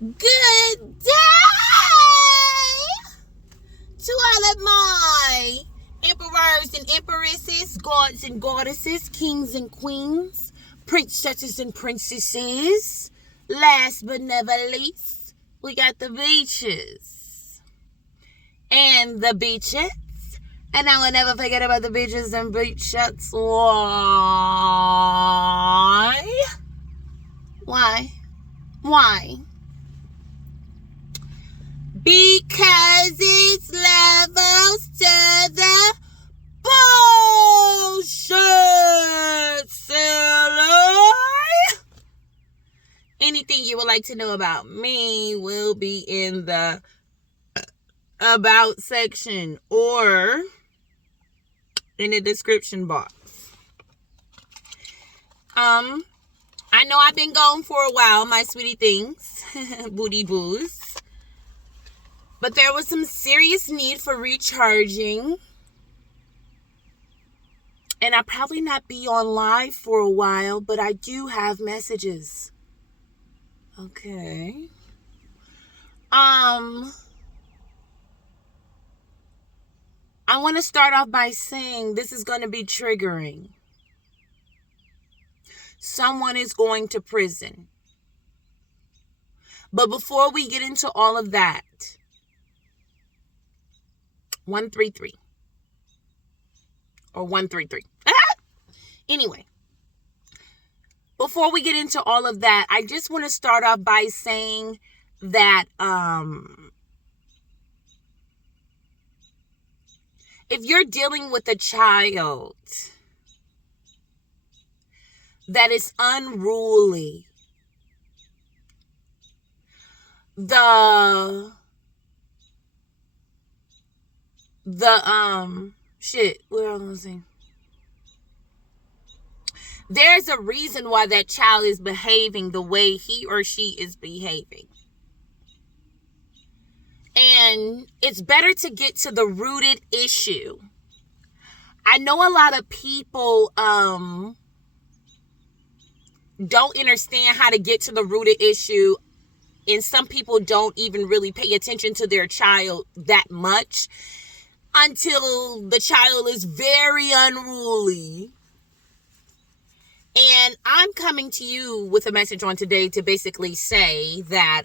Good day to all of my emperors and empresses, gods and goddesses, kings and queens, princesses and princesses. Last but never least, we got the beaches and the beaches. And I will never forget about the beaches and beaches. Why? Because it's levels to the bullshit, silly. Anything you would like to know about me will be in the about section or in the description box. I know I've been gone for a while, my sweetie things, booty boos. But there was some serious need for recharging. And I'll probably not be on live for a while, but I do have messages. Okay. I want to start off by saying this is going to be triggering. Someone is going to prison. But before we get into all of that, 133 or 133. Anyway, before we get into all of that, I just want to start off by saying that if you're dealing with a child that is unruly, what am I gonna say? There's a reason why that child is behaving the way he or she is behaving. And it's better to get to the rooted issue. I know a lot of people don't understand how to get to the rooted issue. And some people don't even really pay attention to their child that much until the child is very unruly. And I'm coming to you with a message on today to basically say that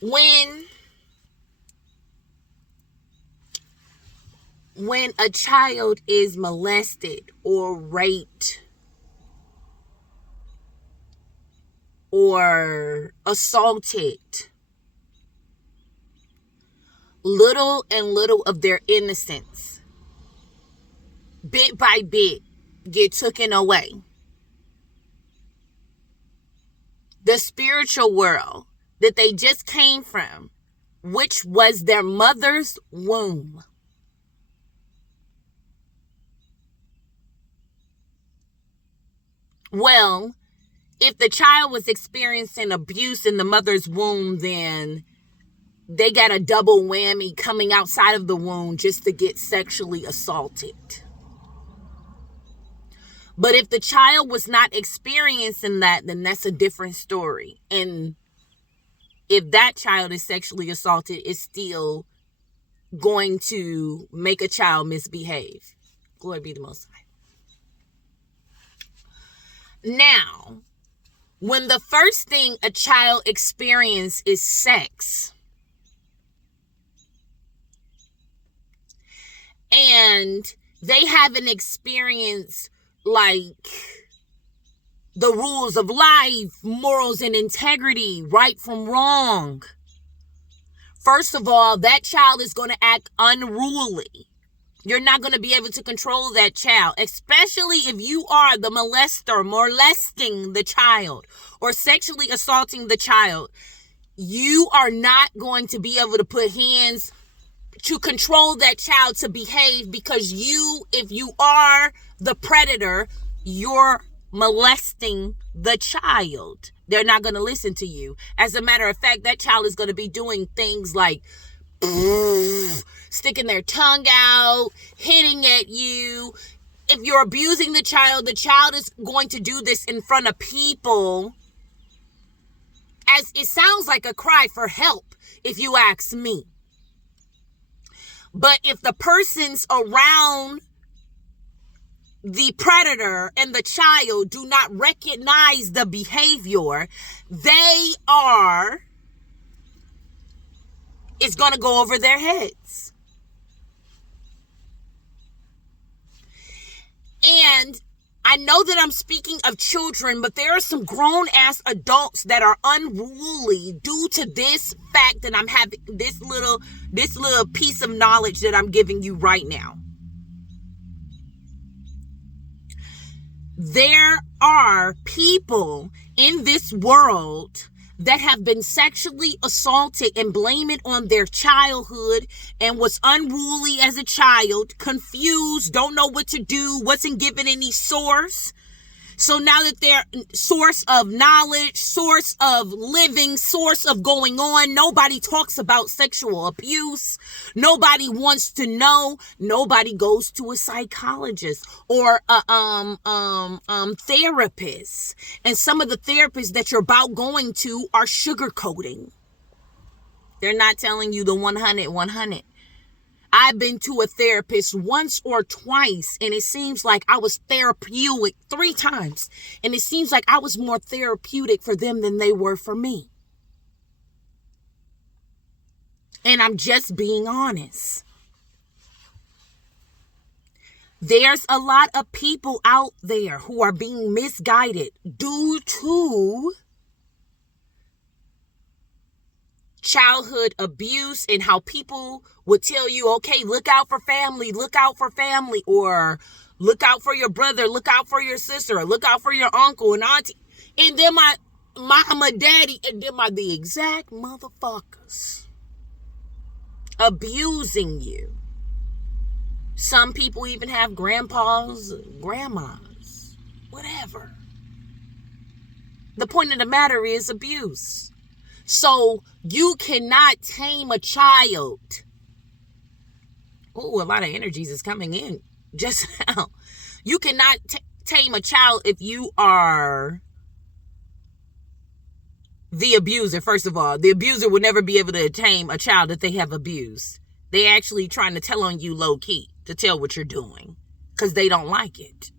when a child is molested or raped or assaulted, little and little of their innocence, bit by bit, get taken away. The spiritual world that they just came from, which was their mother's womb, well, if the child was experiencing abuse in the mother's womb, then they got a double whammy coming outside of the womb just to get sexually assaulted. But if the child was not experiencing that, then that's a different story. And if that child is sexually assaulted, it's still going to make a child misbehave. Glory be to the Most High. Now, when the first thing a child experiences is sex, and they haven't experienced like the rules of life, morals and integrity, right from wrong, first of all, that child is going to act unruly. You're not going to be able to control that child, especially if you are the molester, molesting the child or sexually assaulting the child. You are not going to be able to put hands to control that child to behave, because if you are the predator, you're molesting the child. They're not going to listen to you. As a matter of fact, that child is going to be doing things like sticking their tongue out, hitting at you, if you're abusing the child is going to do this in front of people. As it sounds like a cry for help, if you ask me. But if the person's around the predator and the child do not recognize the behavior, it's going to go over their heads. And I know that I'm speaking of children, but there are some grown-ass adults that are unruly due to this fact that I'm having this little piece of knowledge that I'm giving you right now. There are people in this world that have been sexually assaulted and blame it on their childhood and was unruly as a child, confused, don't know what to do, wasn't given any source. So now that they're source of knowledge, source of living, source of going on, nobody talks about sexual abuse. Nobody wants to know. Nobody goes to a psychologist or a therapist. And some of the therapists that you're about going to are sugarcoating. They're not telling you the 100. I've been to a therapist once or twice, and it seems like I was therapeutic 3 times. And it seems like I was more therapeutic for them than they were for me. And I'm just being honest. There's a lot of people out there who are being misguided due to childhood abuse and how people would tell you, okay, look out for family, or look out for your brother, look out for your sister, or look out for your uncle and auntie. And then my mama, daddy, and them are the exact motherfuckers abusing you. Some people even have grandpas, grandmas, whatever. The point of the matter is abuse. So you cannot tame a child. Oh, a lot of energies is coming in just now. You cannot tame a child if you are the abuser. First of all, the abuser will never be able to tame a child that they have abused. They actually trying to tell on you low key to tell what you're doing because they don't like it.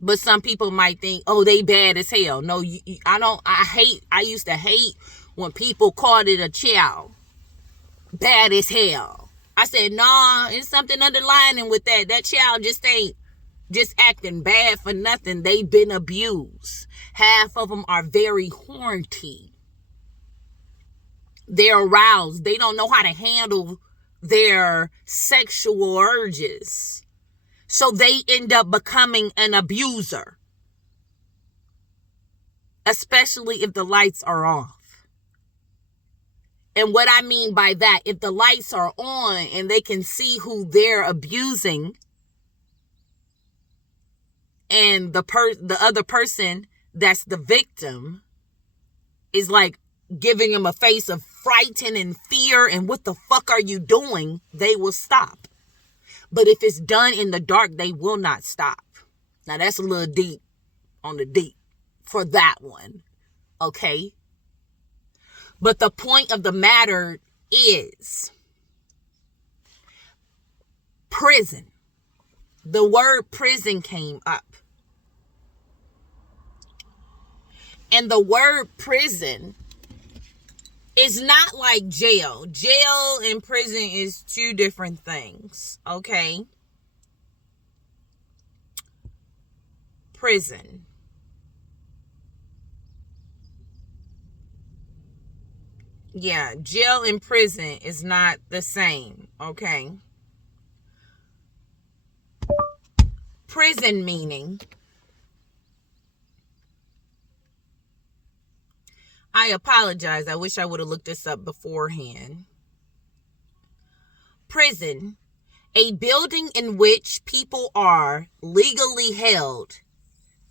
But some people might think, oh, they bad as hell. No, I used to hate when people called it a child bad as hell. I said, nah, it's something underlining with that. That child just ain't just acting bad for nothing. They've been abused. Half of them are very horny. They're aroused. They don't know how to handle their sexual urges. So they end up becoming an abuser. Especially if the lights are off. And what I mean by that, if the lights are on and they can see who they're abusing, and the other person that's the victim is like giving them a face of frightened and fear and what the fuck are you doing, they will stop. But if it's done in the dark, they will not stop. Now, that's a little deep on the deep for that one. Okay? But the point of the matter is prison. The word prison came up. And the word prison is not like jail. Jail and prison is 2 different things, okay? Prison. Yeah, jail and prison is not the same, okay? Prison meaning, I apologize. I wish I would have looked this up beforehand. Prison, a building in which people are legally held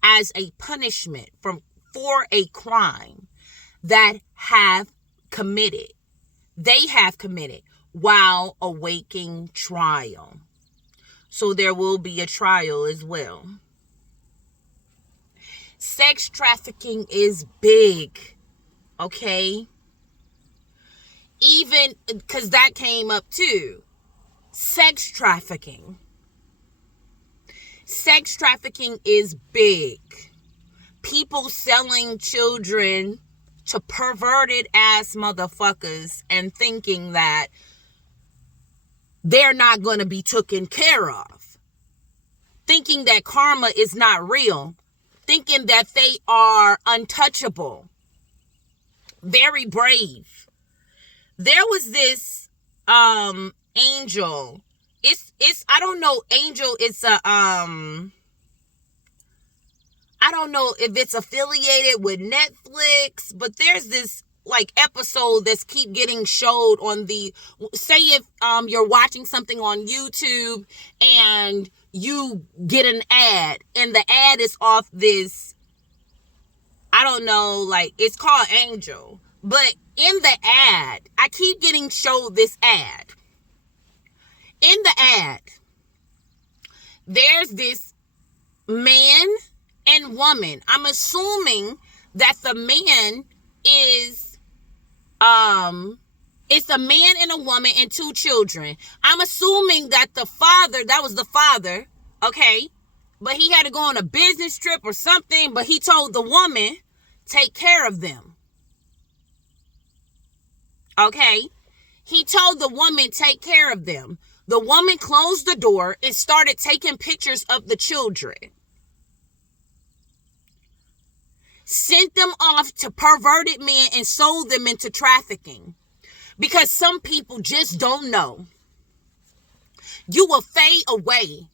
as a punishment for a crime that they have committed while awaiting trial. So there will be a trial as well. Sex trafficking is big, okay? Even because that came up too. Sex trafficking. Sex trafficking is big. People selling children to perverted ass motherfuckers and thinking that they're not going to be taken care of. Thinking that karma is not real. Thinking that they are untouchable. Very brave. There was this angel. It's I don't know, angel, it's a I don't know if it's affiliated with Netflix, but there's this like episode that's keep getting showed on the, say if you're watching something on YouTube and you get an ad and the ad is off this, I don't know, like it's called Angel, but in the ad, I keep getting showed this ad. In the ad, there's this man and woman. I'm assuming that the man is it's a man and a woman and 2 children. I'm assuming that that was the father, okay? But he had to go on a business trip or something, but he told the woman, take care of them. Okay? He told the woman, take care of them. The woman closed the door and started taking pictures of the children. Sent them off to perverted men and sold them into trafficking. Because some people just don't know. You will fade away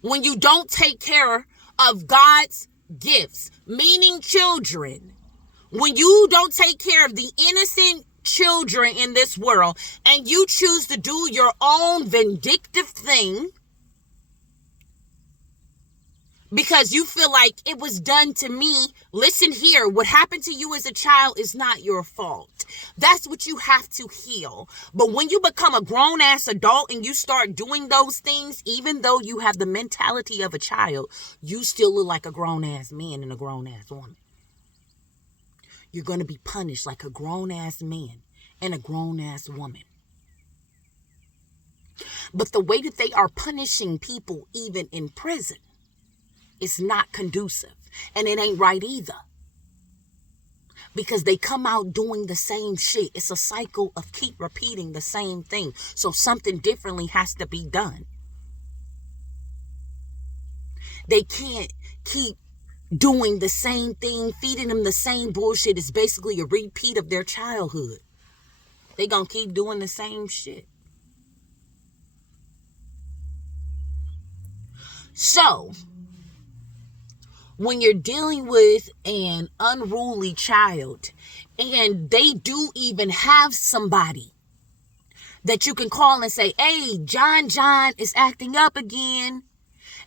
when you don't take care of God's gifts, meaning children. When you don't take care of the innocent children in this world and you choose to do your own vindictive thing because you feel like it was done to me. Listen here, what happened to you as a child is not your fault. That's what you have to heal. But when you become a grown-ass adult and you start doing those things, even though you have the mentality of a child, you still look like a grown-ass man and a grown-ass woman. You're going to be punished like a grown-ass man and a grown-ass woman. But the way that they are punishing people even in prison is not conducive. And it ain't right either. Because they come out doing the same shit. It's a cycle of keep repeating the same thing. So something differently has to be done. They can't keep doing the same thing, feeding them the same bullshit. It's basically a repeat of their childhood. They gonna keep doing the same shit. So, when you're dealing with an unruly child and they do even have somebody that you can call and say, hey, John is acting up again.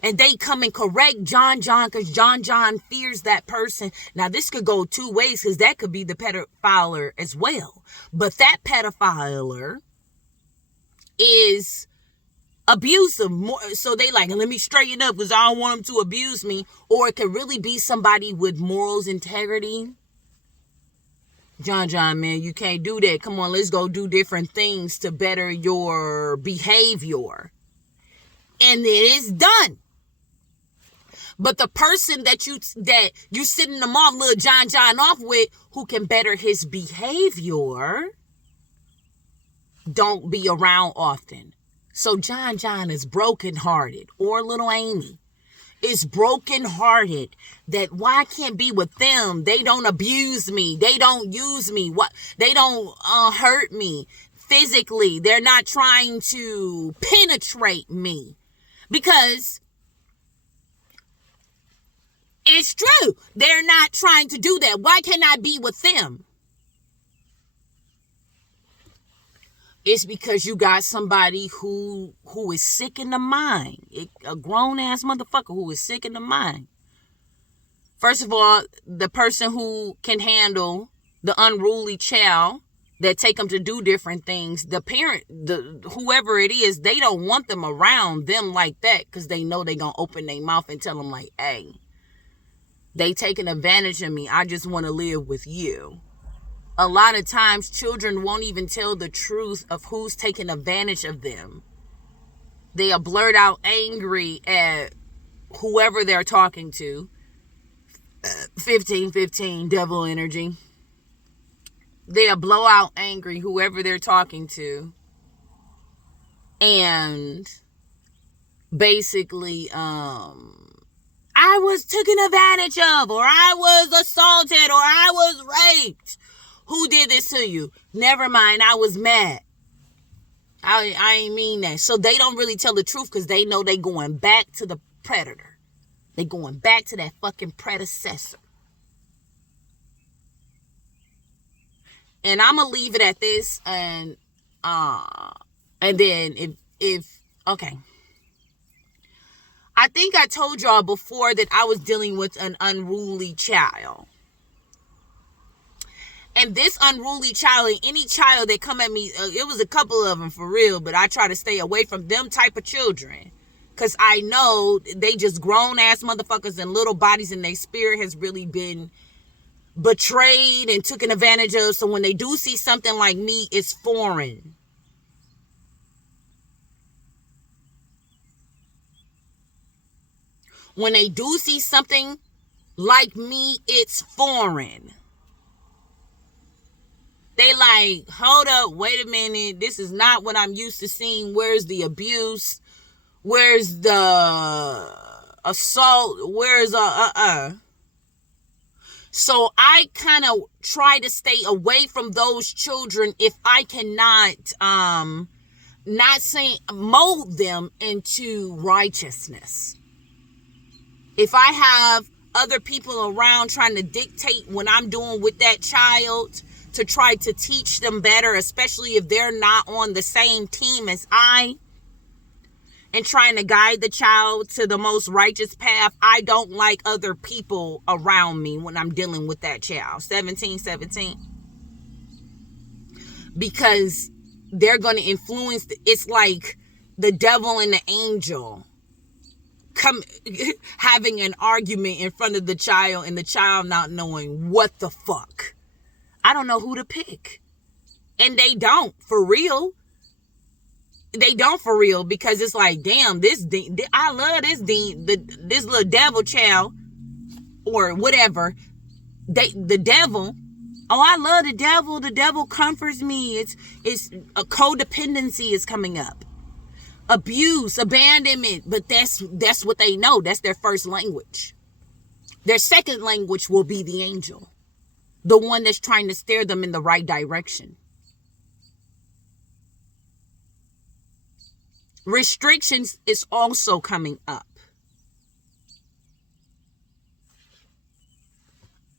And they come and correct John because John fears that person. Now, this could go 2 ways because that could be the pedophile as well. But that pedophile is abusive. So they like, let me straighten up because I don't want them to abuse me. Or it could really be somebody with morals, integrity. John, man, you can't do that. Come on, let's go do different things to better your behavior. And it is done. But the person that you sitting them off, little John off with, who can better his behavior, don't be around often. So John is brokenhearted, or little Amy is brokenhearted that why I can't be with them. They don't abuse me. They don't use me. They don't hurt me physically. They're not trying to penetrate me. Because it's true. They're not trying to do that. Why can't I be with them? It's because you got somebody who is sick in the mind. A grown-ass motherfucker who is sick in the mind. First of all, the person who can handle the unruly child, that take them to do different things. The parent, whoever it is, they don't want them around them like that because they know they're going to open their mouth and tell them like, hey, they taking advantage of me. I just want to live with you. A lot of times children won't even tell the truth of who's taking advantage of them. They'll blurt out angry at whoever they're talking to. 1515 devil energy. They'll blow out angry whoever they're talking to. And basically, I was taken advantage of, or I was assaulted, or I was raped. Who did this to you? Never mind, I was mad. I ain't mean that. So they don't really tell the truth because they know they going back to the predator. They going back to that fucking predecessor. And I'm gonna leave it at this, and then if okay. I think I told y'all before that I was dealing with an unruly child. And this unruly child, any child that come at me, it was a couple of them for real, but I try to stay away from them type of children. Because I know they just grown-ass motherfuckers and little bodies, and their spirit has really been betrayed and taken advantage of. So when they do see something like me, it's foreign. When they do see something like me, it's foreign. They like, hold up, wait a minute. This is not what I'm used to seeing. Where's the abuse? Where's the assault? Where's So I kind of try to stay away from those children if I cannot, not saying mold them into righteousness. If I have other people around trying to dictate what I'm doing with that child to try to teach them better, especially if they're not on the same team as I, and trying to guide the child to the most righteous path, I don't like other people around me when I'm dealing with that child. 1717. Because they're going to influence. It's like the devil and the angel having an argument in front of the child, and the child not knowing what the fuck. I don't know who to pick. And they don't, for real. They don't for real, because it's like, damn, I love this little devil child, or whatever. The devil. Oh, I love the devil. The devil comforts me. It's a codependency is coming up. Abuse, abandonment, but that's what they know. That's their first language. Their second language will be the angel. The one that's trying to steer them in the right direction. Restrictions is also coming up.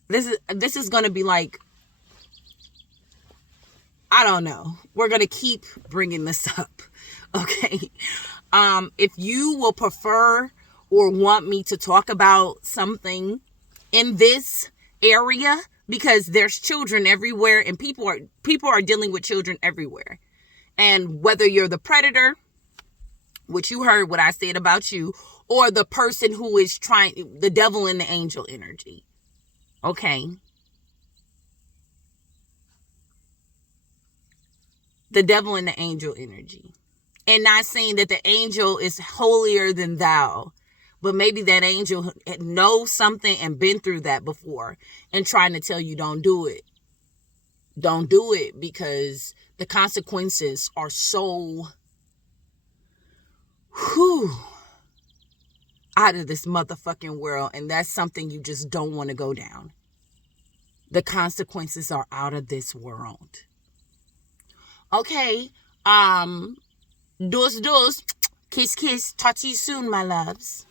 This is going to be like, I don't know. We're going to keep bringing this up. Okay. If you will prefer or want me to talk about something in this area, because there's children everywhere, and people are dealing with children everywhere. And whether you're the predator, which you heard what I said about you, or the person who is trying, the devil and the angel energy. Okay. The devil and the angel energy. And not saying that the angel is holier than thou, but maybe that angel knows something and been through that before and trying to tell you don't do it. Don't do it, because the consequences are so out of this motherfucking world, and that's something you just don't want to go down. The consequences are out of this world. Okay, dos, kiss, talk to you soon, my loves.